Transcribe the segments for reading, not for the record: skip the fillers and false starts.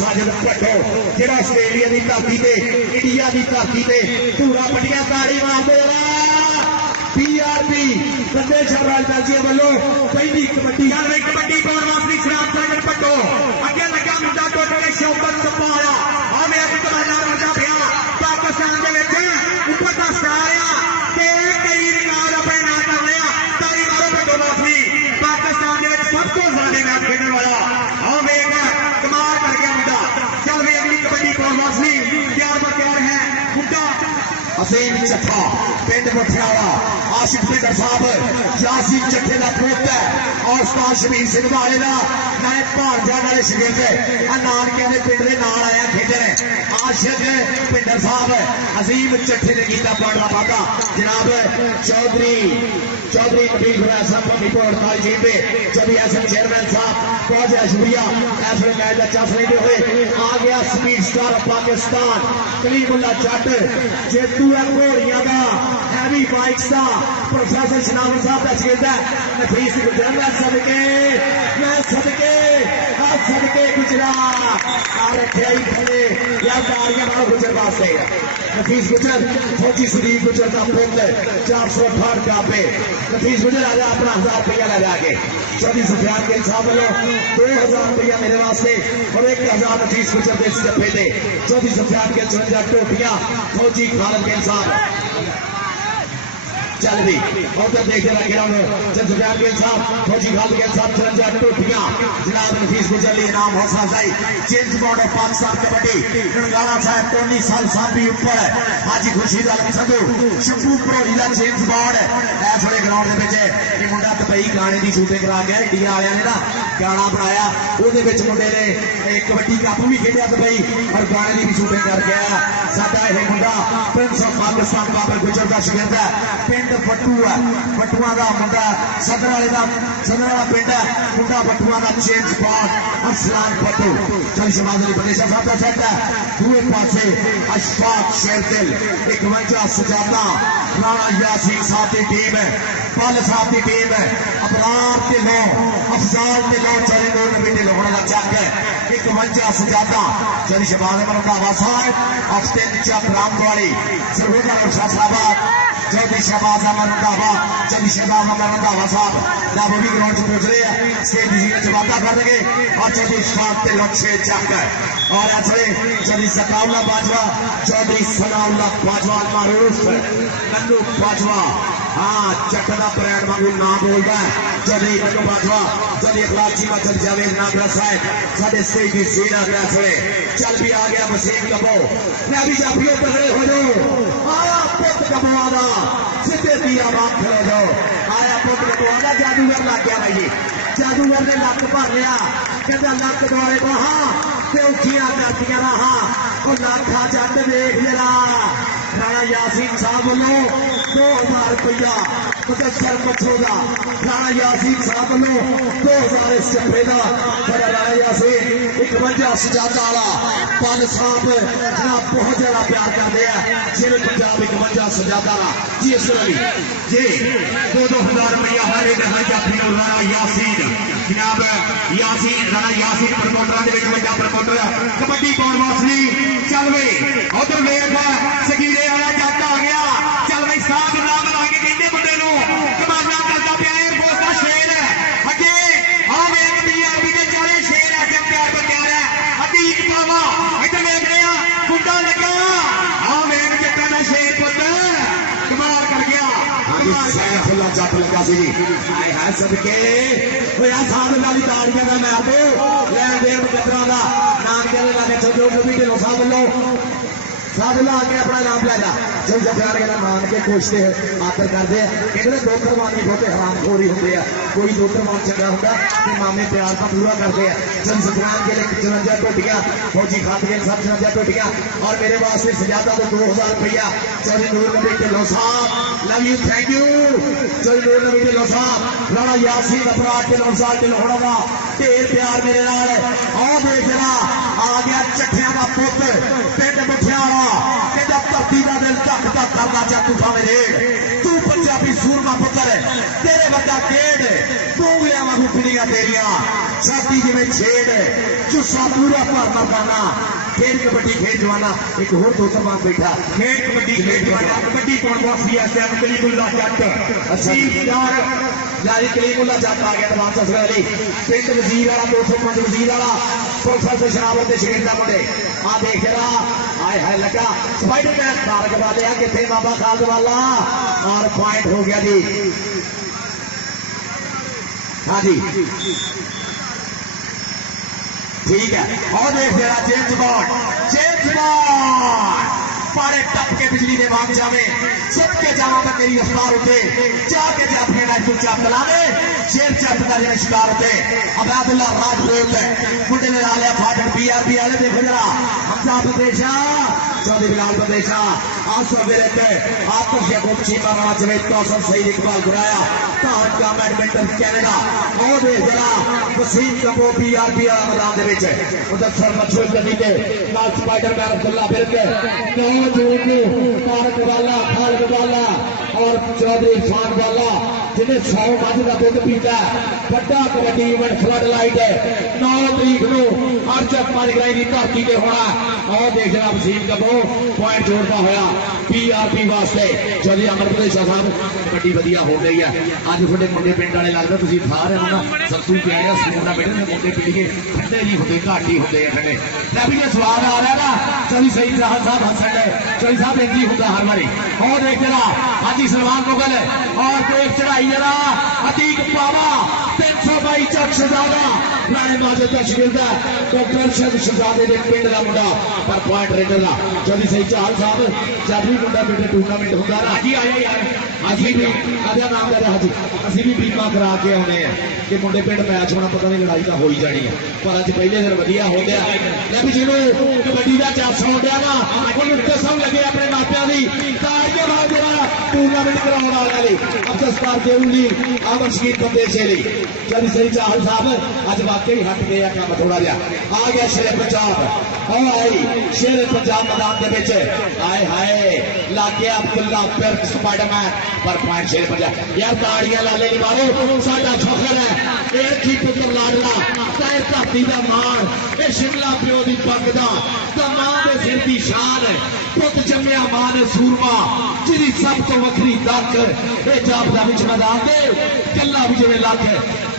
साजिद भट्टो जिहड़ा आस्ट्रेलिया की धरती से इंडिया की धरती से धूरा पट्टियां ताड़ी मारते PRP बंदे शहबाज दाजिया वालों पहली कबड्डी कबड्डी पाउण वास्ते शराब साजिद भट्टो अगे लगा मुंडा टुट के शौकत संभाला और मैं एक कमाना वजा पिया पाकिस्तान के विच ऊपर दा सारिया ते कई रिकॉर्ड अपने नाम कर लिया तारी मारो भट्टो वास्ते पाकिस्तान के विच सब तो ज्यादा मैच खेलने वाला और वेख कमाल कर गया मुंडा चल वे अगली कबड्डी पाउण वास्ते तैयार बर तैयार है मुंडा असीम चट्ठा पिंड मठियाला आशिक पिंडर साहब यासीन चट्ठे का पुत है और उस्ताद शबीर सिंह वाले का नाले भारजा वाले शगिर्द नानकिया के पिंड के नाल आया खेडन आशिक पिंडर साहब अजीम चट्ठे ने किया बड़ा वादा जनाब चौधरी नबील फरैज साहब भीपुर अड़ताली टीम पे चौधरी एसएम चेयरमैन साहब बहुत ज्यादा शुक्रिया ऐसे मैच का चांस लेते हुए आ गया speed star of Pakistan Kaleemullah Jatt जेतू है घोड़ियां का हैवी बाइक्स का प्रोफेसर शनावर साहब का शगिर्द है नफीस गुजर सदके गुजरा रखे ही खड़े या तारियां मारो गुजर वास्ते नफीस गुजर फौजी सुदीप गुजर का पुत्र 468 पे नफीस गुजर आजा अपना 1000 रुपया लगा के चौधरी सुफियान के साहब वालों 2000 रुपया मेरे वास्ते और 1000 नफीस गुजर के स्टेपे थे चौधरी सुफियान के 54 टोपियां फौजी खालिद के साहब चल भी उधर देखते रहे सुफियान के साहब फौजी खालिद के साहब 54 टोपियां जनाब नफीस गुजर लिए नाम हौसला अफजाई James bond of Pakistan kabaddi Nankana साहब 19 साल साहबी ऊपर हाजी खुर्शीद आलम संधू शंभू भरोली का जेम्स बॉन्ड इस वे ग्राउंड के मुंडा दुबई गाने की शूटिंग करा गया इंडिया वाले ने ना गाना बनाया मुंडे ने कबड्डी कप भी खेलिया दुबई और गाने की भी शूटिंग कर गया साडा यह मुंडा प्रिंस ऑफ पाकिस्तान बाबर गुजर का शगिर्द है पिंड बट्टू है बट्टूआ का मुंडा सदर वाला पिंड है मुंडा बट्टूआ का जेम्स बॉन्ड अरसलान बट्टू चल शहबाज अली बनेशा साहब का सेट है दूसरे पासे अशफाक शेरदिल 51 सजादा राणा यासीन साहब की टीम है पल साहब की टीम है अबरार ढिल्लों अफजाल ढिल्लों चले नूर नबी ढिल्लों का चक है 51 सजादा चली शहबाज अहमद रंधावा साहब ऑस्टिन चक रामगढ़ी सरवोदा शाहबाद चौधरी शहबाज अहमद रंधावा चौधरी शहबाज अहमद रंधावा साहब ना वो भी ग्राउंड से पहुंच रहे हैं स्टेज में वादा कर देंगे और चौधरी इशफाक के लक्ष्य चक और ऐसे चौधरी सकाउल्ला बाजवा चौधरी सनाउल्ला बाजवा मारूफ नन्नू बाजवा हाँ चक का ब्रांड वांगू नाम बोलता है चौधरी नन्नू बाजवा चौधरी अखलाक चीमा चौधरी जावेद नागरा साहब साढ़े स्टेज की सीना ऐसे चल भी आ गया वसीम कबो मैं भी जाफियों पकड़े हो जाओ आया पुत कबोआदा सीधे तीरा बाप खड़े जाओ आया पुत कबोआदा जादूगर लग गया भाई जादूगर ने लक भर लिया कहता लक द्वारे बहा उठिया करदियां रहा और लाखा जट देख जरा राणा यासीन साहब वालों 2000 रुपया मुदस्सर मच्छो का राणा यासीन साहब वालों 2000 इस चप्पे का राणा यासीन 51 सजादा वाला पल साहब जनाब बहुत ज्यादा प्यार करते हैं जिले पंजाब 51 सजादा वाला जी असली जी 2-2000 रुपया हर एक जाफी राणा यासीन जनाब यासीन राणा यासीन प्रमोटर प्रमोटर कबड्डी पाउण वास्ते चल वे उधर वेख सकीरे वाला जट आ गया चल भाई साहब नाम ला के कहते मुंडे कमाना करता पिया एयरफोर्स का शेर है अगे हाँ वेख PRP के चाले शेर है जब प्यार पर प्यार है अतीक पावा इधर वेख रहे हैं मुंडा लगा हाँ वेख जट्टा का शेर पुत्र कमाल कर गया सैफुल्ला जट लगा सी हाय हाय सबके साहब वाली ताड़ियां का मैं दो लैन देन मुकदरा का नाम कहने लगे चलो कभी ढिल्लों साहब वालों साहब ला के अपना नाम लेना जो जफियार के मान के खुशते आदर करते हैं कहते दोतर मानी बहुते हराम खोरी होंगे कोई दोतर मान चंगा होंगे कि मामे प्यार का पूरा करते हैं चंद सतरान के लिए 54 टोटियां फौजी खाते हैं 54 टोटियां और मेरे वास्ते सजादा तो 2000 रुपया चौधरी नूर नबी ढिल्लों साहब love you thank you Chaudhry Noor Nabi Dhillon साहब राणा यासीन अपराध ढिल्लों साहब ढिल्लों का ढेर प्यार मेरे नाल आ देख रहा आ गया चट्ठिया का पुत्र पिंड मठियाला कहता धरती का दिल धक धक करना चाह तू भावे तू पंजाबी सूरमा पुत्र तेरे वर्गा खेड तू लिया वांगू पीड़ियां तेरिया सब دی جی چھیڑ چسا پورا پر مردانہ کھیل کبڈی کھیل جوانا ایک اور دوست بات بیٹھا کھیل کبڈی کھیل جوانا کبڈی کون باسی ہے کلیم اللہ جٹ یاری کلیم اللہ جٹ آ گیا نواز اصغر علی پنڈ وزیر والا 205 وزیر والا پروفیسر شناور کے شگردہ منڈے آ دیکھ رہا آئے ہائے لگا سپائڈر مین تارک والے آ کتنے بابا خالد والا اور پوائنٹ ہو گیا جی ہاں جی ٹھیک ہے اور دیکھ رہا جیمز بانڈ پاڑے ٹپ کے بجلی نے بھاگ جاوے سب کے جاوا میں میری رفتار ہوتے جا کے جا اپنے رائفل چاپ چلانے شیر چپ کا جنہیں شکار ہوتے عبید اللہ راجپوت منڈے نے ڈالیا فاٹک پی آر پی والے دیکھو ذرا حمزہ بدیشا چودھری بلال بدیشا آسو ویرتے آتش یعقوب چیمہ رانا جوید توسن سعید اقبال گرایا تاہت کا بیڈمنٹن کینیڈا اور دیکھ ذرا وسیم کپو پی آر پی والا میدان دے وچ مدثر مچھول کدیتے لال سپائڈر مین عبداللہ برکے تارک والا خالد والا اور چودھری عرفان والا جنہیں 100 مجھ کا دودھ پیتا ہے بڑا کبڈی ایونٹ فلڈ لائٹ ہے 9 تاریخ نو ہر چک پانچ گرائی کی دھرتی تے ہونا اور دیکھ رہا وسیم کپو پوائنٹ جوڑتا ہوا پی آر پی واسطے چودھری امر پردیشا صاحب کبڈی ودیا ہو گئی ہے اج تھوڑے منڈے پنڈ والے لگتا تھی سارے سسو پہ آیا سکون بیٹھے منڈے پیڑیے ٹھنڈے نہیں ہوتے گھٹ ہی ہوتے ہیں ٹھنڈے بھی جو سوال آ رہا ہے نا چودھری سعید راحت صاحب ہنسن ہے چودھری صاحب انجی ہوتا ہر باری اور دیکھ رہا حاجی سلمان مغل اور دیکھ چڑھائی جرا عتیق پاوا 322 چک شہزادہ رانے ماجد کا شگرد ہے ڈاکٹر ارشد شہزادے دے پنڈ دا منڈا پر پوائنٹ ریڈر دا چودھری سعید چہل صاحب جب بھی منڈا بیٹے ٹورنامنٹ ہوتا ہے حاجی آیا یار حاجی بھی آدھا نام لے رہا حاجی اسی بھی بیمہ کرا کے آنے ہیں کہ منڈے پنڈ میچ ہونا پتہ نہیں لڑائی کا ہو ہی جانی ہے پر اج پہلے دن ودیا ہو گیا لیکن جنوں کبڈی دا چس ہو گیا نا انہوں قسم لگے اپنے ماپیاں دی تاریخ بعد جڑا ٹورنامنٹ کراؤن والی اب دستار کے انلی آمر شکیر بندے چلی چودھری سعید چہل صاحب اج واقعی ہٹ گیا کام تھوڑا جہا آ گیا شیر پنجاب آئی شیر پنجاب میدان دے وچ آئے ہائے لاگے عبداللہ پرک سپائڈر مین پر پوائنٹ شیر پنجاب یار تاڑیاں لالے نہیں مارو ساڈا فخر ہے ایک ہی پتر لاڈلا تائے دھرتی دا مان اے شملہ پیو دی پگ دا ماں دے سر دی شان پت جمیا ماں نے سورما جی سب تو وکری دک اے جابدا وچ میدان دے کلا بھی جویں لگ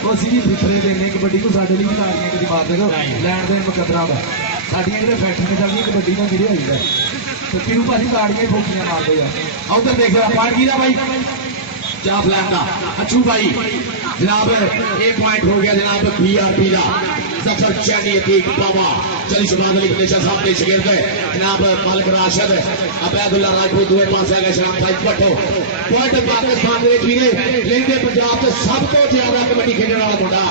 وہ سی فطرے دینے کبڈی کو ساڈے لیے لاڑیاں کدی بات دیکھو لین دین مقدرہ دا ساڈیاں جڑے فیکٹری چل رہی کبڈی نہ گرے ہوئی ہے تو کیوں بھائی لاڑیاں ٹھوکیاں مار دے یار ادھر دیکھ رہا پوائنٹ کی بھائی جاب لین دا اچھو بھائی جناب ایک پوائنٹ ہو گیا جناب پی آر پی دا ظفر چینی عتیق پاوا چلی شباد علی بدیشا صاحب کے شگرد جناب مالک راشد عبید اللہ راجپوت دوے پاسے آ گئے شرام صاحب پٹھو پوائنٹ پاکستان دے بھی نے لیندے پنجاب تے سب تو زیادہ کبڈی کھیلنے والا منڈا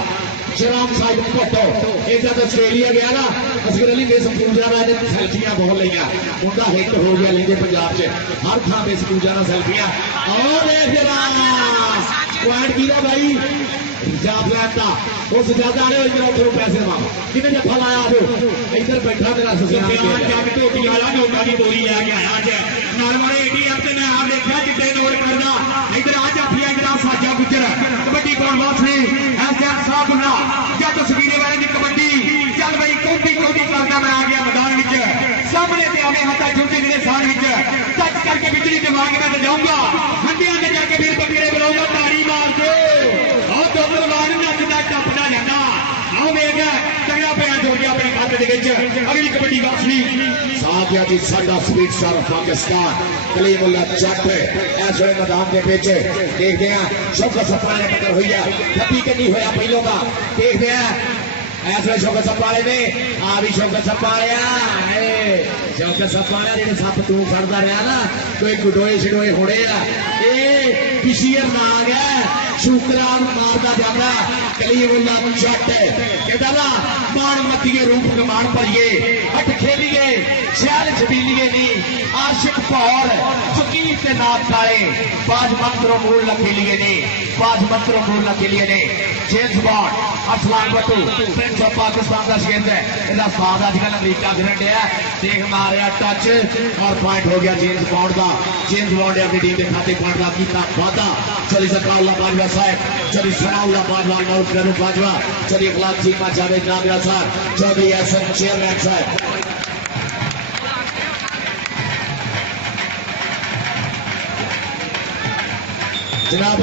شرام صاحب پٹھو عزت آسٹریلیا گیا نا اصغر علی بیس پوجا نے سیلفیاں بہت لیا منڈا ہٹ ہو گیا لیندے پنجاب چ ہر تھان بیس پوجا نے سیلفیاں اور پوائنٹ کی بھائی جاب لیتا اس زیادہ آنے ادھر اترو پیسے مانگا کتنے جفا لایا ہو ادھر بیٹھا میرا سسیان جگ ٹوٹی والا نوٹا کی دوری لے کے آیا اج نالواڑے اے ٹی ایم سے میں آپ دیکھا چٹے نوٹ کرنا ادھر آ جافیا جناب ساجا گجر کبڈی کون واسی ایس ایم صاحب نا یا تصویریں والے دی کبڈی چل بھائی کوٹی کوٹی کرنا میں آ گیا میدان وچ سامنے تے آویں ہاتھا جھوٹے میرے سان وچ ٹچ کر کے بجلی دماغ میں تے جاؤں گا ہنڈیاں تے جا کے پھر بکرے بلاؤں گا تاڑی مار دو اور دوبلوان نچدا ٹپدا جانا آؤ ویکھ چنگا پیا جو گیا اپنے کھاتے دے وچ اگلی کبڈی واپسی ساتھیا جی ساڈا سپیڈ سٹار پاکستان کلیم اللہ جٹ ایس ویلے میدان دے وچ دیکھدے ہیں شوکت سپا نے پکڑ ہوئی ہے تھپی کنی ہویا پہلو کا دیکھدے ہیں ایسے شوکت سپالے نے آ بھی شوکت سپالیا شوکت سپالیا جی سپ تو فردا رہا نا کوئی گڈوئے شڈوئے ہونے پشیر ناگ ہے شوکران مارتا جانا کلیم اللہ جٹ کہتا نا مان متیے روپ کمان پڑیے ہٹ کھیلیے شہر छबीलिए नहीं आशिक पौर फकीर के नाम काले बाज मंत्रों मूल लखेलिए ने बाज मंत्रों मूल लखेलिए ने James Bond Arsalan Battu prince of Pakistan का शिकंद है इसका साथ अजकल अमरीका फिरन दिया देख मारिया टच और पॉइंट हो गया जेम्स बॉन्ड का जेम्स बॉन्ड अपनी टीम के खाते पॉइंट का किया वादा चली सकाउल्ला बाजवा साहब चली सनाउल्ला बाजवा नौट करूं बाजवा चली अखलाक चीमा जावेद नागरा साहब चौधरी एहसन चेयरमैन साहब जनाब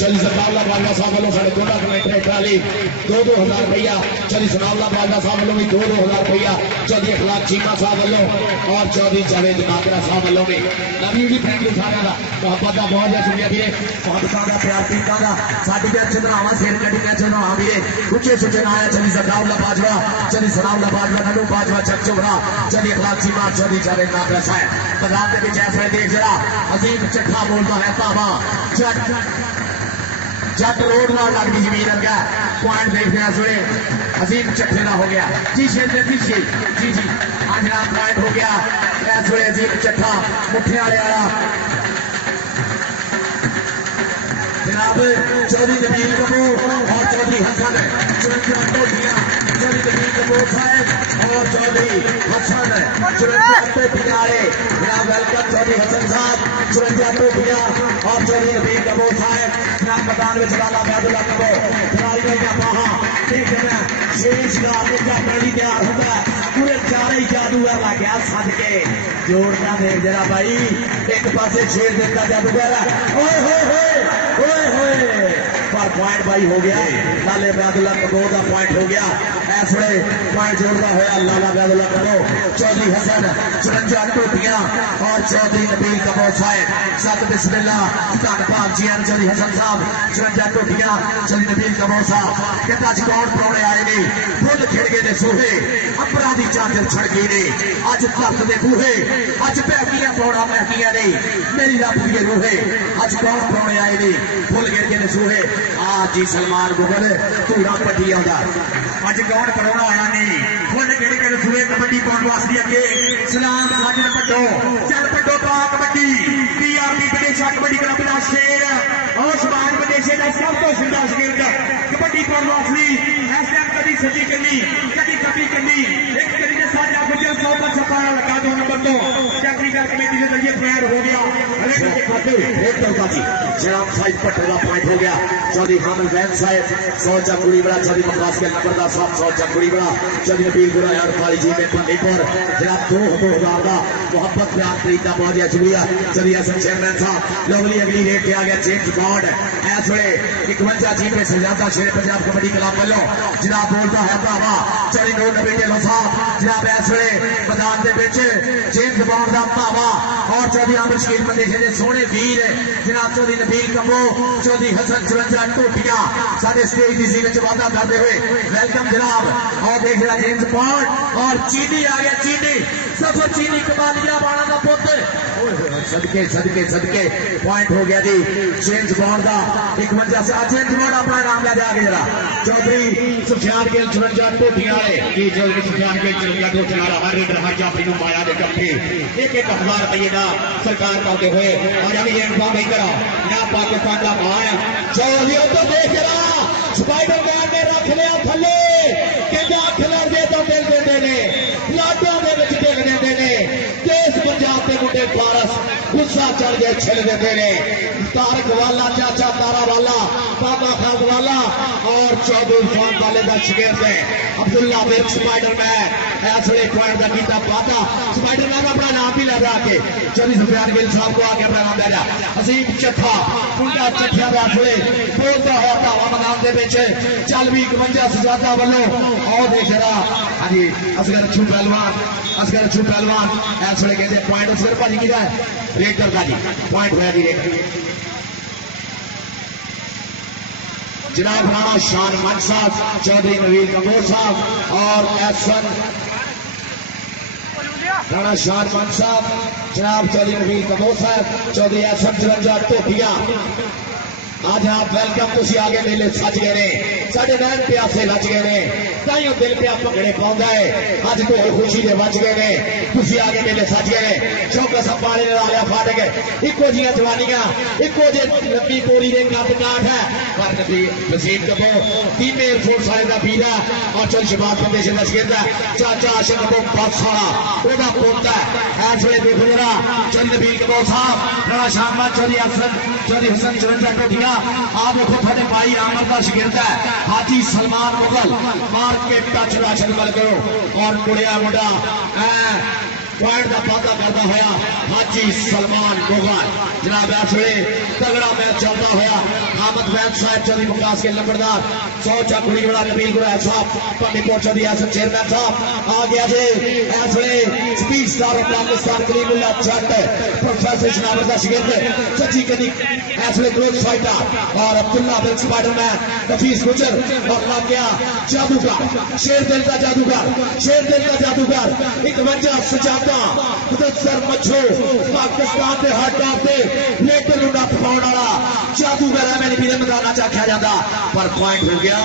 चली सनाउल्ला बाजवा साहब वालों साढ़े दोनों कमेंटर ट्राली 2-2 रुपया चली सनाउल्ला बाजवा साहब वालों भी 2-2 रुपया चौधरी अखलाक चीमा साहब वालों और चौधरी जावेद नागरा साहब वालों भी नवी भी थैंक यू सारे का मोहब्बत का बहुत ज्यादा शुक्रिया वीरे मोहब्बत का प्यार पीता का साडी मैच चुनाव सिर कटी मैच चुनाव वीरे उच्चे सुचे आया चली सनाउल्ला बाजवा चली सनाउल्ला बाजवा ननू बाजवा चकचोरा चली अखलाक चीमा चौधरी जावेद नागरा साहब मैदान के पीछे ऐसा देख जरा अजीम चट्ठा बोलता है ताबा जट रोड ना लगती जमीन अगा पॉइंट देखते हैं सुने अजीम चट्ठे का हो गया जी शेर जी जी जी हाँ जनाब पॉइंट हो गया इस वे अजीम चट्ठा मुठे वाले वाला जनाब चौधरी जमील कपूर और चौधरी हसन चौधरी जमील कपूर साहब और चौधरी हसन 54 टोपियां वाले जनाब वेलकम चौधरी हसन साहब 54 टोपियां और चौधरी जमील कपूर साहब जनाब मैदान में लाला बैदुल्ला कबो खिलाड़ी का बाहा देखना शेष का मुद्दा पहली तैयार होता है पूरे चारे ही जादूगर लग गया सद के जोड़ना देख जरा भाई एक पासे शेर देता जादूगर ओए होए होए पर पॉइंट भाई हो गया लाले बैदुल्ला कबो का पॉइंट हो गया इस वे पॉइंट जोड़ता हुआ लाला बैदुल्ला कबो चौधरी हसन 54 टोपियां और चौधरी नबील कबो साहब सत बिस्मिल्लाह धन्यवाद जी चौधरी हसन साहब 54 टोपियां चौधरी नबील कबो साहब कहता अज कौन परौने आए ने फुल खिड़ गए ने सोहे अपना दी चादर छड़ गई ने अज तख्त दे बूहे अज पैकियां पौड़ा महकियां ने मेरी रब दी रूहे अज कौन परौने आए ने फुल खिड़ गए ने सोहे आ जी सलमान गुगल धूड़ा पट्टी आंदा अज कौन परौना आया नहीं फुल किहड़े किहड़े सूए कबड्डी पाउण वास्ते अगे सलाम साजन पट्टो चल पट्टो पा कबड्डी पीआरपी विदेशा कबड्डी क्लब का शेर और समाज विदेशे का सब तो सिंधा शगिर्द कबड्डी पाउण वास्ते इस टाइम कभी सजी कन्नी कभी कभी कन्नी एक करी ने साजा गुजर 100 पर छपाया लगा 2 नंबर तो टेक्निकल कमेटी के जरिए तैयार हो गया अरे के खाते एक तरफा जी जनाब साइज पट्टे का पॉइंट हो गया चौधरी हामिद वैन साहब 100 चकुड़ी बड़ा चौधरी मद्रास के नंबरदार साहब 100 चकुड़ी बड़ा चौधरी नबील गुरा यार काली जी में पंडी पर जनाब 2000 का मोहब्बत प्यार प्रीत का बहुत ज्यादा शुक्रिया चौधरी हसन चेयरमैन साहब लवली अगली रेट पे आ गया जेम्स बॉन्ड इस वे 51 जी में सजाता शेर पंजाब कबड्डी क्लब वालों जनाब बोलता है बाबा चौधरी नूर नबी ढिल्लों साहब जनाब इस वे मैदान के बीच जेम्स बॉन्ड का भावा और चौधरी आमिर शकील मंदेशे के सोहने वीर जनाब चौधरी नबील कबो चौधरी हसन 54 टोपियां सारे स्टेज की सीट वादा करते हुए वेलकम जनाब और देख रहा जेम्स बॉन्ड और चीनी आ गया चीनी सफर चीनी कबालिया बाणा का पुत्र सदके सदके सदके पॉइंट हो गया जी जेम्स बॉन्ड का 51 से जेम्स बॉन्ड अपना नाम ले आगे जरा चौधरी सुफियान गिल 54 टोपियां वाले जी चौधरी सुफियान गिल 54 टोपियां वाला हर रेडर हर जाफरी को माया दे कट्ठे एक 1000 रुपये ना सरकार पाते हुए और अभी ये इंतजाम नहीं करा ना पाकिस्तान का माया चौधरी तो देख रहा स्पाइडरमैन ने रख लिया थले कहता खिलर दे तो दिल देते ने लाडों के विच डिग देते ने देश पंजाब के मुंडे फारस गुस्सा चढ़ गए छिल देते ने तारक वाला चाचा तारा वाला बाबा खान वाला और चौधरी खान वाले का शिगिर्द है अब्दुल्ला बिन स्पाइडरमैन ऐसे पॉइंट का कीता वादा स्पाइडरमैन अपना नाम भी ले आके चौधरी सुफियान गिल साहब को आके अपना नाम ले अजीम चट्ठा मुंडा चट्ठिया का फुले बोलता हुआ धावा मैदान के पीछे चल भी 51 से ज्यादा वालों और देख रहा हाँ जी असगर छू पहलवान ऐसे कहते पॉइंट असगर भाजी की जाए रेटर का जी पॉइंट हुआ जी रेटर जनाब राणा शान मन साहब चौधरी नवील कपूर साहब और एहसन राणा शान मन साहब जनाब चौधरी नवील कपूर साहब चौधरी एहसन 54 टोपियां آج آپ ویلکم تھی آگے میلے سج گئے نے سارے نین پیاسے رج گئے نے تائیوں دل پہ پکڑے پاؤں ہے اج تو خوشی دے بچ گئے نے تھی آگے میلے سج گئے نے چوکا سب پانی لیا فٹ گئے ایکو جی جوانیاں ایکو جی لمبی پوری دے کٹ کاٹ ہے پر نبی وسیم کبو ٹیم ایئر فورس والے کا بیرا اور چل شباب فاؤنڈیشن کا شگرد ہے چاچا عاشق کبو بہت سارا وہ پوتا ہے ایس ویلے دیکھو جرا چل نبی کبو صاحب بڑا شامل چوری افسر چوری حسن چورنجا ٹوٹیاں آپ دیکھو تھوڑے بھائی عامر کا شگرد ہے حاجی سلمان مغل مار کے ٹچ راشن مل کرو اور مڑیا مڈا پوائنٹ کا پاتا کرتا ہوا حاجی سلمان مغل جناب اس ویلے تگڑا میچ چلتا ہوا حامد وید صاحب چودھری ممتاز کے لمبردار سو چکڑی بڑا نبیل گرائے صاحب پنڈی پور چودھری حسن چیئرمین صاحب آ گیا جی اس ویلے سپیڈ سٹار پاکستان کلیم اللہ چٹ پروفیسر شناور کا شگرد سچی کنی اس ویلے گروتھ فائٹر اور عبداللہ بن سپائڈر مین نفیس گجر اور لگ گیا جادوگر شیر دل کا جادوگر شیر دل کا جادوگر 51 سجادہ مدثر مچھو پاکستان کے ہر ٹاپ سے لیٹر نو نپ پاؤن والا جادوگر ہے میں نے میرے میدان چ کھا جاتا پر پوائنٹ ہو گیا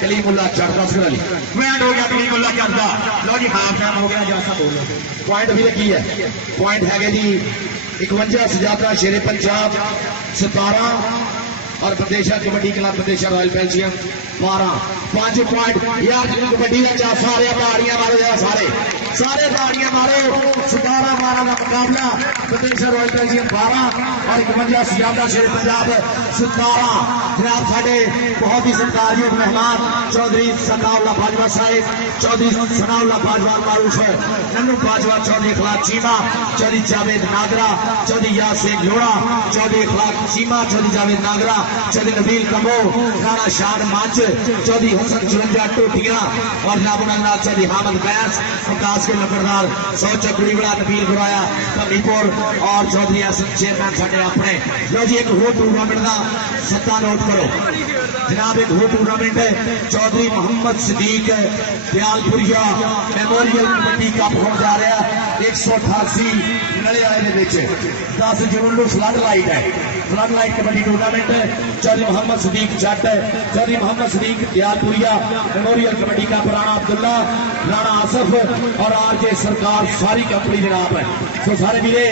کلیم اللہ چٹ کا سر علی پوائنٹ ہو گیا کلیم اللہ چٹ کا لو جی ہاف ٹائم ہو گیا جیسا بول رہے پوائنٹ بھی لگی ہے پوائنٹ ہے جی 51 سجادہ شیر پنجاب 17 اور پردیشہ کبڈی کلب پردیشہ رائل بیلجیم 12 5 پوائنٹ یار کبڈی کا سارے باڑیاں مارو سارے سارے باڑیاں مارو 17-12 کا مقابلہ پردیشہ رائل بیلجیم 12 اور 51 سجادہ شیر پنجاب 17 جناب ساڈے بہت ہی ستکارجوگ مہمان چودھری ثناء اللہ باجوہ صاحب چودھری ثناء اللہ باجوہ معروف ننو باجوہ چودھری اخلاق چیمہ چودھری جاوید ناگرہ چودھری یاسین لوڑا چودھری اخلاق چیمہ چودھری جاوید ناگرہ چودھری نبیل کمو رانا شان مانچ چودھری حسن چلنجا ٹوٹیاں اور جناب نال چودھری حامد بیس ممتاز کے لمبردار سو چکڑی بڑا نبیل گرایا پنڈی پور اور چودھری حسن چیئرمین ساڈے اپنے لو جی ایک ہو ٹورنامنٹ دا ستا نوٹ کرو جناب ایک ہو tournament Chaudhry Muhammad Siddique Dial Puria memorial kabaddi cup ہو جا رہا ہے 188 نڑے آئے دے 10 جون کو فلڈ لائٹ ہے flood light kabaddi tournament Chaudhry Muhammad Siddique Jatt Chaudhry Muhammad Siddique Dial Puria memorial kabaddi cup Rana Abdullah Rana Asif اور آر کے سرکار ساری کمپنی جناب ہے تو سارے میرے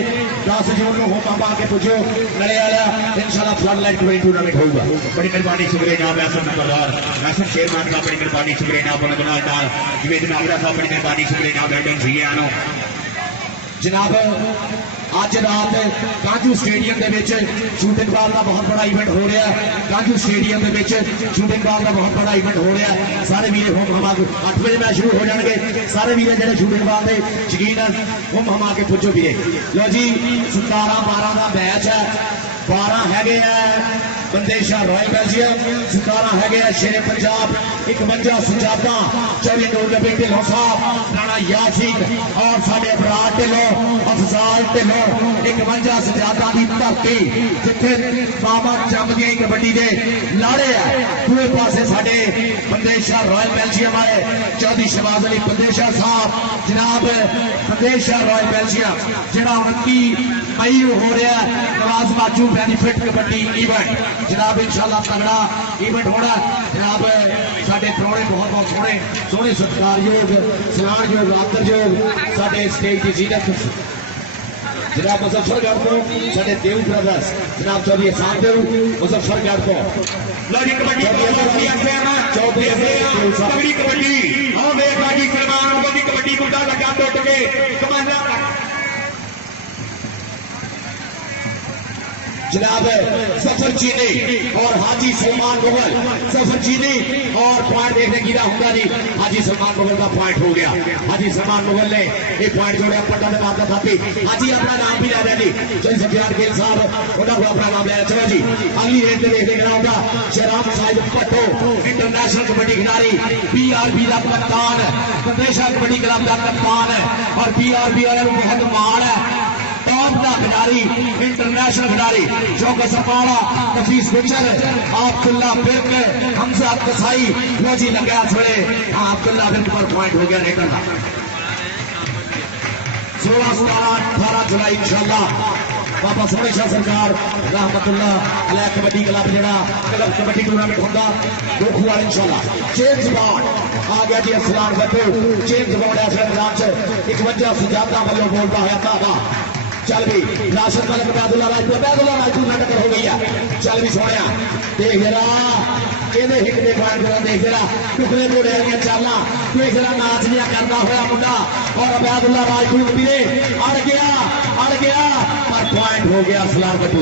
10 جون کو ہوم آ کے پوچھو نڑے والا انشاءاللہ فلڈ لائٹ کبڈی ٹورنامنٹ ہوگا بڑی مہربانی شکریہ جناب ایسن نمبردار ایسن چیئرمین کا بڑی مہربانی شکریہ جناب بنا دار جوید ناگرہ صاحب بڑی مہربانی شکریہ جناب بیٹنگ سی آنو جناب اج رات کانجو سٹیڈیم دے وچ شوٹنگ بال کا بہت بڑا ایونٹ ہو رہا ہے کانجو سٹیڈیم دے وچ شوٹنگ بال کا بہت بڑا ایونٹ ہو رہا ہے سارے ویرے ہوم ہما 8 بجے میچ شروع ہو جان گے سارے ویرے جڑے شوٹنگ بال دے شکین ہوم ہما کے پوچھو ویرے لو جی 17-12 کا میچ ہے 12 ہے بندیشہ رائل بیلجیم 17 ہے شیر پنجاب 51 سجادہ چودھری نور نبی ڈھلو صاحب رانا یاسین اور ساڈے ابرار ڈھلو افضال ڈھلو 51 سجادہ کی دھرتی جتھے ماما جمدیاں کبڈی دے لاڑے ہے دوسرے پاسے ساڈے بندیشہ رائل بیلجیم آئے چودھری شہباز علی بندیشہ صاحب جناب بندیشہ رائل بیلجیم جڑا 29 مئی ہو رہا ہے نواز باجو بینیفٹ کبڈی ایونٹ جناب انشاءاللہ تگڑا ایونٹ ہونا جناب ساڈے پرونے بہت بہت سونے سونے ستکار یوگ سلان یوگ آدر یوگ ساڈے اسٹیج کی زینت جناب مظفر گڑھ کو ساڈے دیو برادرز جناب چودھری احسان دیو مظفر گڑھ کو لوجی کبڈی چودھری کبڈی کبڈی اور ویکھ حاجی سلمان کبڈی کبڈی گڈا لگا ٹوٹ کے کمانڈر جناب سفر چینی اور حاجی سلمان مغل سفر چینی اور پوائنٹ دیکھنے کی ہوگا جی حاجی سلمان مغل کا پوائنٹ ہو گیا حاجی سلمان مغل نے یہ پوائنٹ جوڑا پٹا میں مارتا تھا حاجی اپنا نام بھی لے رہا جی چودھری سفیان گیل صاحب انہوں کو اپنا نام لے رہا چلو جی اگلی ریٹ میں دیکھنے کا ہوگا شہرام صاحب پٹو انٹرنیشنل کبڈی کھلاڑی پی آر بی کا کپتان پردیشہ کبڈی کلب کا کپتان ہے اور پی آر بی والے بہت مان ہے ٹاپ کا کھلاڑی انٹرنیشنل کھلاڑی شوکت سپاڑا نفیس گجر عبداللہ برک حمزہ کسائی لو جی لگا تھوڑے عبداللہ برک پر پوائنٹ ہو گیا ریٹر کا 16-17-18 جولائی انشاءاللہ बाबा सोने शाह सरकार रहमतुल्लाह अलैह कबड्डी क्लब जड़ा कबड्डी टूर्नामेंट होगा गोखूवाल इंशाल्लाह। जेम्स बॉन्ड आ गया जी असलान बट्टू। जेम्स बॉन्ड है मैदान च 51 सुजाता वालों बोलता है बाबा चल भी राशन मलिक बैदुल्ला राजपूत नाटक हो गई है। चल भी सोने देख जरा कहते हिट दे पॉइंट जरा देख जरा टुकड़े घोड़े वाली चालना देख जरा नाच जिहा करता हुआ मुंडा और बैदुल्ला राजपूत भी अड़ गया पर पॉइंट हो गया असलान बट्टू।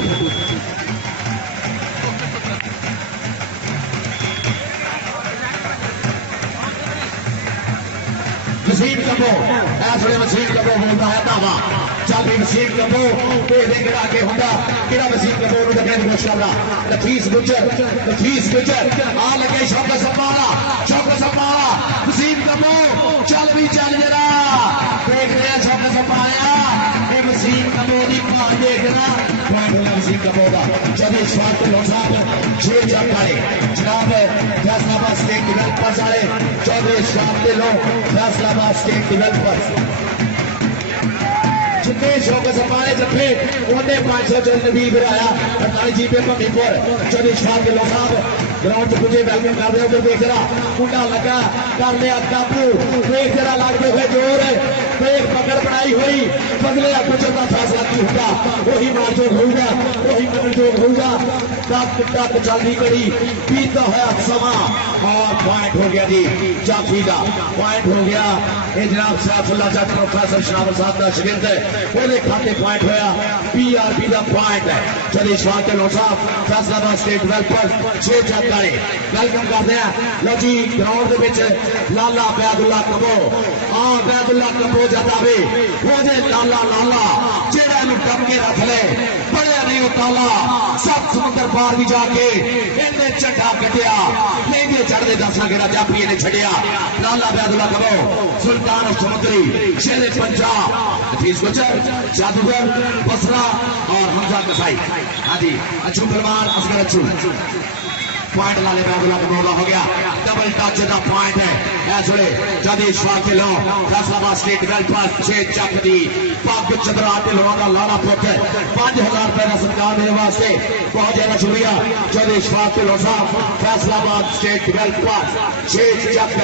वसीम कबो ऐसे वसीम कबो बोलता है दावा चल भी वसीम कबो देखना आगे होगा कि वसीम कबो लगने की कोशिश करना। नफीस गुजर आ लगे शौकत सपारा वसीम कबो चल भी चल जरा देख रहे हैं शौकत सपाया वसीम कबो की भार देखना वसीम कबो का चलिए स्वागत साहब 6 जग वाले जनाब फैसलाबाद स्टेट डेवलपर्स वाले चौधरी शाह के लोग फैसलाबाद स्टेट डेवलपर्स जितने शौक सपाने जत्थे उन्हें 500 चल नबील बिराया 48 जीपे भमीपुर चौधरी शाह के लोग साहब ग्राउंड च पुजे वेलकम कर रहे उधर देख जरा मुंडा लगा कर लिया काबू देख जरा लग गए जोर देख पकड़ बनाई हुई बदले गुजर का फैसला की होगा वही मारजोग होगा वही मनजोग होगा तक जल्दी करी पीता है समा और पॉइंट हो गया जी जाफी का पॉइंट हो गया ये जनाब सैफुल्ला जट प्रोफेसर शामिल साहब का शिगिर्द है खाते पॉइंट होया PRB का पॉइंट है। चलिए स्वागत है साहब फैसलाबाद स्टेट डेवलपर 6 जग वाले वेलकम करते हैं। लो जी ग्राउंड के लाला बैदुल्ला कबो बैदुल्ला कबो जतावे वो लाला जेड़ा टप के रख ले बड़े नहीं ताला सब समुद्र पार भी जाके इन्हें चड्डा कटिया नहीं चढ़ते दसा गेड़ा जाफी ने छड़िया लाला बैदुल्ला कबो सुल्तान ऑफ समुद्री शेरे पंजाब हफीज गुजर जादूगर बसरा और हमजा कसाई। हाँ जी अच्छू फरमान असगर अच्छू पॉइंट लाले बैदुल्ला कबो का हो गया डबल टच का पॉइंट है इस वे जदी के लो फैसलाबाद स्टेट डेवलपर 6 जग दी पग चदरा ढिलों का लाला पुत 5000 रुपए का सत्कार देने वास्ते बहुत ज्यादा शुक्रिया जदी के लो साहब फैसलाबाद स्टेट डेवलपर 6 जग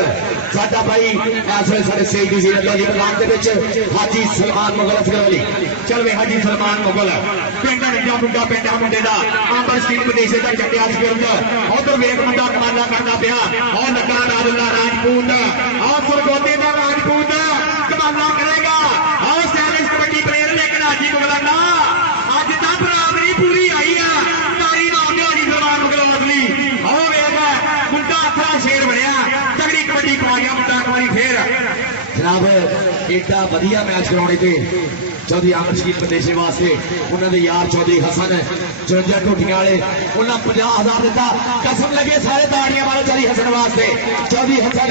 साडा भाई इस वे साडे सही दी सीरत दी मैदान दे विच हाजी सलमान मुगल असगर अली चल वे हाजी सलमान मुगल पिंड निजा मुंडा पिंड मुंडे दा आंबर स्टील प्रदेश दा चट्टिया शिगिर्द उधर वेग मुंडा कमाना करता पिया और लगा राजुल्ला राजपूत और सुरगोते का राजपूत कमाना करेगा और सैनिक कबड्डी प्लेयर लेकिन हाजी मुगलाना आज तक बराबरी पूरी आई है तारी नाम हाजी सलमान मुगल असली और वेग मुंडा अथरा शेर बनया तगड़ी कबड्डी पा गया मुंडा कमाई फिर जनाब एडा वधिया मैच कराने थे चौधरी आमर शकील प्रदेशे वास्ते उन्होंने यार चौधरी हसन 54 टोटियां वाले उन्हें 50,000 दिता कसम लगे सारे ताड़ियां मारो चौधरी हसन वास्ते चौधरी हसन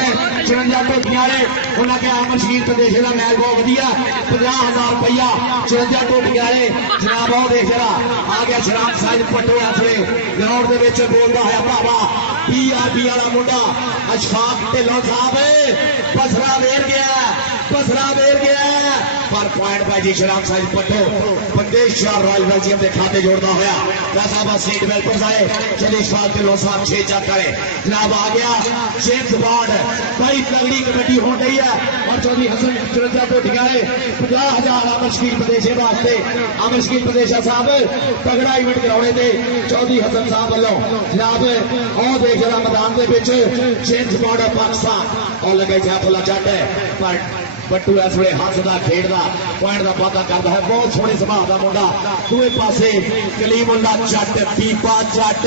54 टोटियां वाले उन्हें कहा आमर शकील प्रदेशे का मैच बहुत वधिया 50,000 रुपया 54 टोटियां वाले जनाब आओ देख जरा आ गया शराब साइज पट्टो आसरे ग्राउंड के विच बोलता है बाबा PRB वाला मुंडा अशफाक ढिल्लों साहब बसरा वेर गया पर पॉइंट भाई जी शराब साइज पट्टो बंदेश शाह रॉयल बेल्जियम के खाते जोड़ता हुआ फैसलाबाद स्टेट डेवलपर्स आए चलिए स्वागत ढिल्लों साहब 6 जग करे जनाब आ गया जेम्स बॉन्ड बड़ी तगड़ी कबड्डी हो गई है और चौधरी हसन 54 टोटियां 50,000 आमर शकील प्रदेश वास्ते आमर शकील प्रदेश साहब तगड़ा इवेंट कराने थे चौधरी हसन साहब वालों जनाब और देख जरा मैदान के जेम्स बॉन्ड पाकिस्तान और लगे सैफुल्ला जट है पर बट्टू इस वे हसदा खेडदा पॉइंट का वादा करता है बहुत सोहने सुभाव का मुंडा दूए पासे कलीमुल्ला जट पीपा जट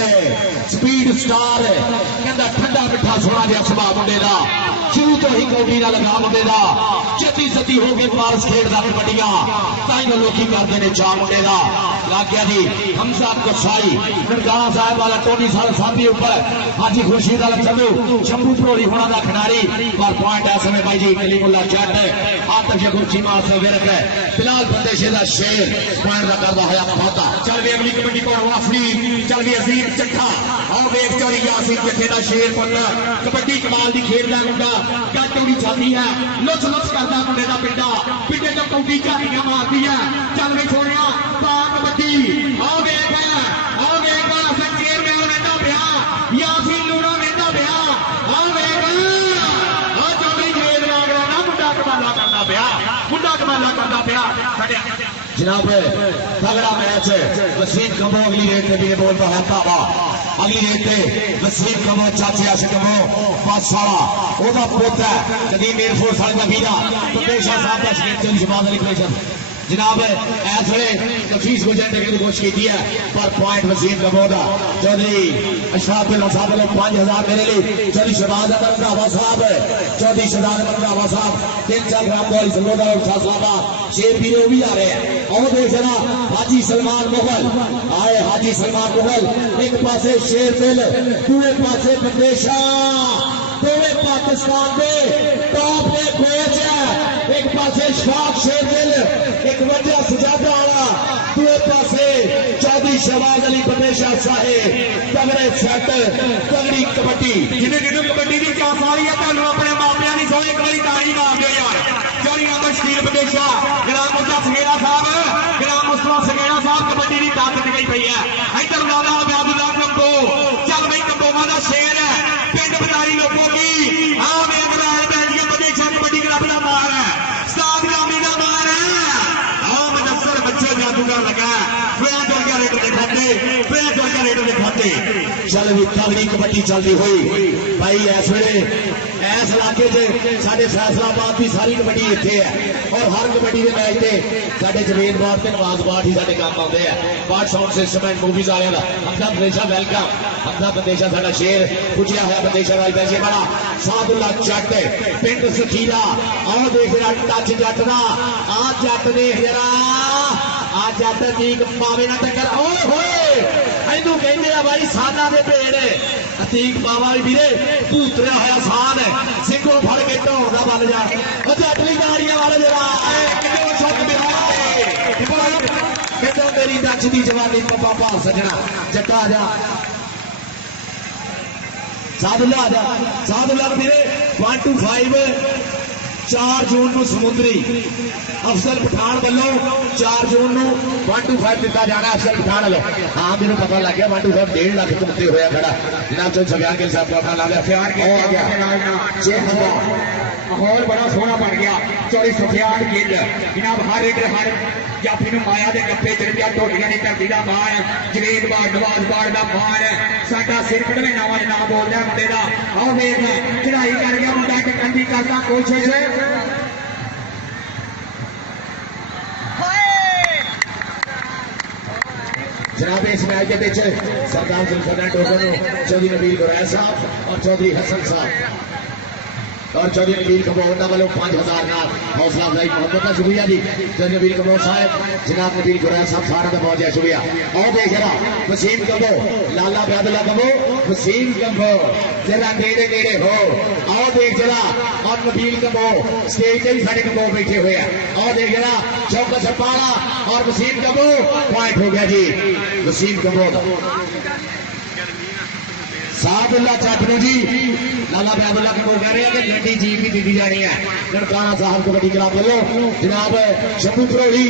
स्पीड स्टार कहता ठंडा मिठा सोना जिहा सुभाव मुंडे का शुरू तो ही कौडी ना लगा मुंडे का जती सती हो गई पारस खेडदा कबड्डियां ताई लोग करते हैं चाह मुंडे का लग गया जी हमजा कसाई ननकाना साहब वाला टोनी साल साथी ऊपर हाजी खुर्शीद अल चंदू शंभू भरोली होना का खिलाड़ी पर पॉइंट है समय भाई जी कलीमुल्ला जट आतश गुरची मार से विरक है फिलहाल प्रदेश का शेर पॉइंट का करता है खाता चल भी अगली कबड्डी को वाफरी चल भी अजीम चट्ठा और वेख चौरी यासीन जत्थे का शेर पुत्र कबड्डी कमाल की खेल का मुंडा गट उड़ी छाती है लुच लुच करता मुंडे का पिंडा चौकी झाड़ियां मारती है चल भी छोड़िया पा कबड्डी आओ वेख हसन चेयरमैन वेंदा पिया यासीन नूरा वेंदा पिया आओ वेख आ चौधरी जेल नागरा ना मुंडा कमाला करदा पिया जनाब तगड़ा मैच वसीम कमो अगली रेत पे भी बोलता है ताबा अगली रेत पे वसीम कमो चाचे आशिक कमो पासाला ओदा पोता कदीम एयरफोर्स वाले का वीरा पेशा साहब का शकीन शबाज अली क्वेश्चन जनाब इस वे नफीस गुजर ने की कोशिश की है पर पॉइंट वसीम कमो दा चौधरी अशराफ बिन साहब ने 5000 मेरे लिए चौधरी शहबाज अहमद रावा साहब चौधरी शहजाद अहमद रावा साहब 3-4 ग्राम वाली सलोदा और फैसलाबा शेर पीरे भी आ रहे हैं और देखना हाजी सलमान मुगल आए हाजी सलमान मुगल एक पासे शेर दिल दूसरे पासे बंदेशा दोवे पाकिस्तान के टॉप के कोच है एक पासे शफाक शेर दिल एक वजह सजादा वाला दूसरे पासे चौधरी शहबाज अली बंदेशा साहेब तगड़े सेट तगड़ी कबड्डी जिन्हें कबड्डी की चास आ रही है तुम अपने मापिया की सौ एक बारी ताली मार दो यार चौधरी अहमद शकील बंदेशा ग्राम मुस्ता सगेड़ा साहब ग्राम मुस्ता सगेड़ा साहब कबड्डी की ताकत गई पई है इधर लाला अब्दुल्ला कंबो चल भाई कंबोमा का शेर है पिंड बदारी लोगों की हाँ मेघराज बैठिया बंदेशा कबड्डी क्लब का मार है सात गामी का मार है हाँ मुनस्सर बच्चे जादूगर लगा फिर चल के रेट दिखाते चल भी तगड़ी कबड्डी चलती हुई भाई इस वेले इस इलाके साडे फैसलाबाद की सारी कबड्डी इत्थे है और हर कबड्डी के मैच से साडे जमीन बार ते नवाज बाट ही साडे काम आते हैं बाट साउंड सिस्टम एंड मूवीज वाले का हमदा बंदेशा वेलकम हमदा बंदेशा साडा शेर पूछया है बंदेशा वाल पैसे बड़ा सादुल्ला जट पिंड सखीरा और देख रहा टच जट ना आ जट ने जरा आ जट ठीक पावे ना टक्कर ओए होए इनू कहते हैं भाई साना दे भेड़ अतीक बाबा वीरे भूतरिया होया सान सिंगो फड़ के ढोल का बन जा जटली गाड़ियां वाले जरा कहते मेरी नच की जवानी पप्पा भाल सजना जट्टा आ जा सादुल्ला आ जा सादुल्ला वीरे 1 to 5 4 जून ਨੂੰ ਸਮੁੰਦਰੀ ਅਫਸਰ ਪਠਾਨ ਵੱਲੋਂ 4 ਜੂਨ ਨੂੰ 1 to 5 ਦਿੱਤਾ ਜਾਣਾ ਅਫਸਰ ਪਠਾਨ ਵੱਲੋਂ ਹਾਂ ਮੈਨੂੰ ਪਤਾ ਲੱਗ ਗਿਆ 1 to 5 1.5 ਲੱਖ ਤੋਂ ਉੱਤੇ ਹੋਇਆ ਖੜਾ ਜਨਾਬ ਚੌਧਰੀ ਸਫਿਆਨ ਗਿੱਲ ਸਾਹਿਬ ਦਾ ਲਾ ਲਿਆ प्यार के आ गया चेक माहौल बड़ा सोहना बन गया चौधरी सुफियान गिल जनाब हर एक हर जाफी नूं माया दे गप्पे चढ़िया ढोलियां दी धरती दा मान जवेद बार नवाज बार दा मान साडा सिर कढवे नावां दे नाम बोलदा मुंडे दा आओ वेख चढ़ाई कर गया मुंडा टकन दी करदा कोशिश जनाब इस मैच के पिछले सरदार जुल्फिकार टोकन चौधरी नबील गुरैल साहब और चौधरी हसन साहब और चौधरी नबील कमौर वालों 5000 नाम हौसला अफजाई मोहब्बत का शुक्रिया जी चौधरी नबील कमौर साहब जनाब नबील गुरैल साहब सारा का बहुत ज्यादा शुक्रिया और देख रहा वसीम कमो लाला अब्दुल्ला कमो वसीम कमो जरा नेड़े नेड़े हो आओ देख जरा और नबील कमो स्टेज पे भी साढ़े कमो बैठे हुए हैं और देख जरा चौका छपाड़ा और वसीम कमो पॉइंट हो गया जी वसीम कमो सादुल्ला चाटनू जी लाला बैदुल्ला कमो कह रहे हैं कि लंडी जीप भी दी जानी है ननकाना साहब कबड्डी क्लब वालों जनाब शंभू करोड़ी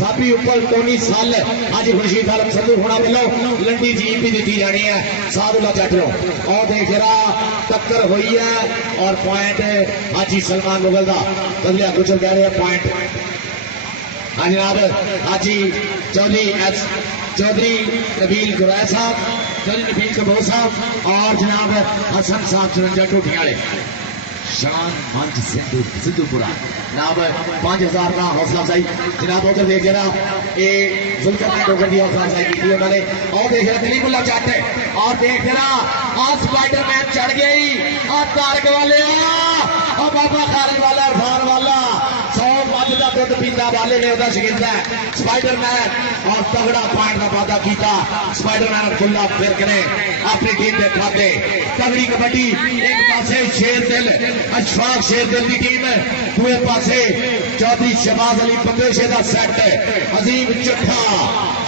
साबी उप्पल टोनी साल आज खुर्शीद आलम संधू होना वालों लंडी जीप भी दी जानी है सादुल्ला चाटनू और देख जरा टक्कर हुई है और पॉइंट हाजी सलमान मुगल का बदलिया गुजर कह रहे हैं पॉइंट हाँ जनाब हाजी चौधरी नबील गुरैल साहब चौधरी नबील कमो साहब और जनाब हसन साहब चुरंजा टूटियां वाले शान मंच सिद्धूपुरा जनाब 5000 का हौसला अफजाई जनाब उधर देख जरा ये जुल्फिकार टोकन की हौसला अफजाई की उन्होंने और देख रहा कलीमुल्ला जट और देख रहा आ स्पाइडरमैन चढ़ गई आ तारक वाले आ बाबा खालिद वाला इरफान वाला 100 मध का दुध पीता वाले ने उधर शिकंजा स्पाइडरमैन और तगड़ा पॉइंट का वादा किया स्पाइडरमैन खुला फिर करे अपनी टीम के खाते तगड़ी कबड्डी एक पासे शेर दिल अशफाक शेर दिल की टीम दूसरे पासे चौधरी शहबाज अली बंदेशे का सेट अजीम चट्ठा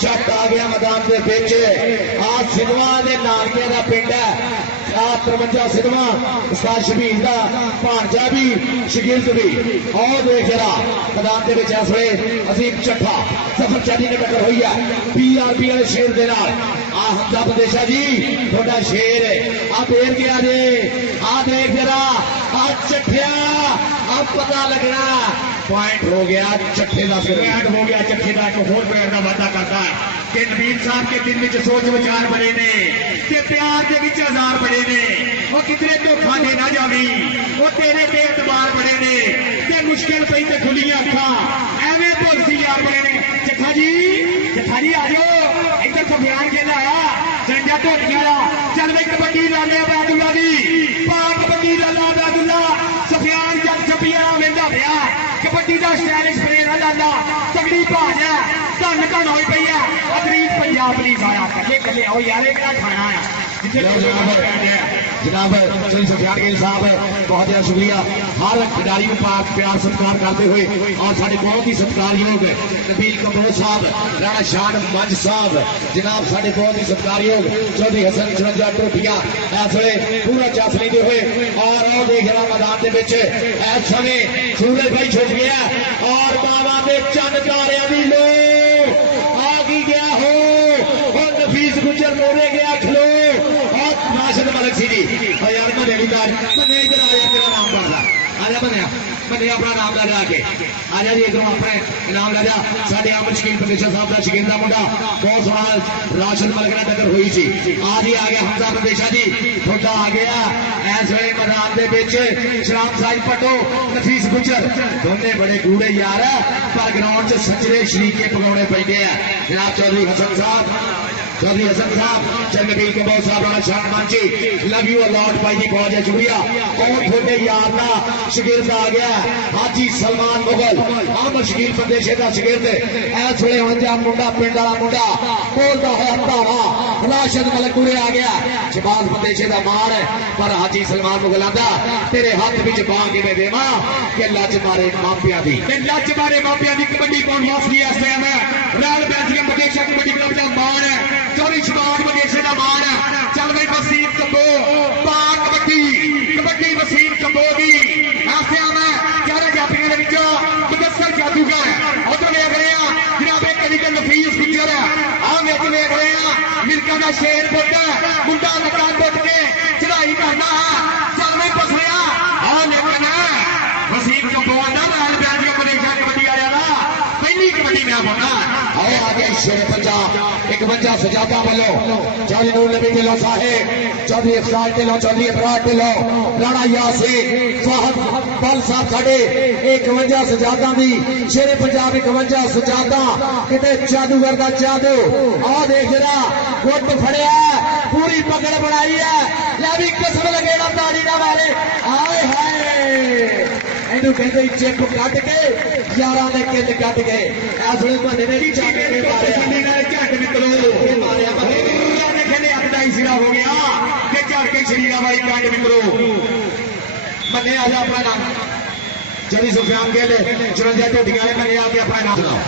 चट आ गया मैदान के बिच आ सिगवा के नानके का पिंड है 53 सिदमा उस्ताद शबीर का भांजा भी शकील भी और देख जरा मैदान के विच इस वेले अजीम चट्ठा सफर चाली ने टक्कर हुई है PRP वाले शेर दे नाल आ हमजा बंदेशा जी थोड़ा शेर है आ देर गया जे आ देख जरा आ चट्ठिया अब पता लगना पॉइंट हो गया चट्ठे का पॉइंट हो गया चट्ठे का एक होर पॉइंट का वादा करता है कि नबील साहब के दिल में सोच विचार बड़े ने ते प्यार के विच हजार बड़े ने वो कितने धोखा दे ना जावी वो तेरे ते एतबार बड़े ने ते मुश्किल पई ते खुलियां अखां एवें भुलसी यार बड़े ने चट्ठा जी आ जाओ इधर तो बयान खेला आया संजा ढोलिया चल वे कबड्डी लाले अबैदुल्ला दी पाक कबड्डी लाला अबैदुल्ला सफियान जब छपिया वेंदा पिया कबड्डी का स्टाइलिश प्लेयर लाला तगड़ी भाज है धन धन होई पई है अगरीब पंजाब पुलिस आया कल्ले कल्ले आओ यार एक खाना है जनाब श्री सुफियान गिल साहब बहुत ज्यादा शुक्रिया हर खिडारी को प्यार सत्कार करते हुए और साढ़े बहुत ही सत्कारयोग नबील कबूर साहब राणा शान मंच साहब जनाब साढ़े बहुत ही सत्कारयोग चौधरी हसन 54 ट्रोफियां इस वे पूरा चास लेते हुए और देख रहा मैदान के विच इस समय सूरज भाई छुप गया और बाबा के चंद तारिया की लो आ गया हो और नफीस गुजर मोरे गया खलो राशिद मलिक सी जी और यार मैं देवीदार मैं इधर आया मेरा नाम पढ़ रहा आजा मैंने अपना नाम ला जाके आजा जी इधरों अपने नाम ला जा साढ़े आमद शकील प्रदेशा साहब का शकील का मुंडा बहुत सोहना राशिद मलिक ने टक्कर हुई सी आज ही आ गया हमजा प्रदेशा जी थोड़ा आ गया इस वे मैदान के बिच शराब साहिब पटो नफीस गुजर दोनों बड़े गूढ़े यार पर ग्राउंड च सचरे शरीके पकाने पैंदे आ जनाब चौधरी हसन साहब चंद्रवीर कबूर साहब राणा शान मांची लव यू अलॉट भाई जी बहुत ज्यादा शुक्रिया और थोड़े यार ना शकील आ गया हाजी सलमान मुगल अहमद शकील प्रदेशे का शकील इस वे हंजा मुंडा पिंड वाला मुंडा बोलता है हत्ता राशिद मलिक पूरे आ गया शबाज प्रदेशे का मार पर हाजी सलमान मुगल आंदा तेरे हाथ विच बांह किवें देवां कि लज मारे मापिया दी कबड्डी पाउण वास्ते इस टाइम राल बैठिया प्रदेशा कबड्डी क्लब का मान है चौधरी शबाज प्रदेशे का मान है चल गई वसीम कंबो पाक कबड्डी वसीम कंबो दी ऐसे मैं 11 जाफियां दे विच मुदस्सर जादूगर उधर वेख रहे हैं जनाब कलीकल नफीस गुजर आ विच वेख रहे हैं मिल्का का शेर पुट मुंडा लगा पुट के चढ़ाई करना चल मैं पसलिया आ लेकिन वसीम कंबो दा राल बैठिया प्रदेशा कबड्डी आया दा पहली कबड्डी मैं बोलना आओ आगे शेर पंजाब 51 सजादा वालों चौधरी नूर नबी ढिल्लों साहेब चौधरी अफसार ढिल्लों चौधरी अबरार ढिल्लों राणा यासीन फाहद बल साहब साडे 51 सजादा दी शेरे पंजाब 51 सजादा किते जादूगर दा जादू आ देख जरा गुट फड़िया पूरी पकड़ बनाई है ले भी कसम लगेड़ा ताड़ी ना मारे आए हाय इनू कहते चिप कट के यारा ने किल कट गए इस वे बंदे ने भी झट निकलो सिरा हो गया कि झट के शरीरा भाई कंड निकलो मने आ जा अपना नाम चौधरी सुफियान गिल 54 ढोडियां ने मने आके अपना नाम सुनाओ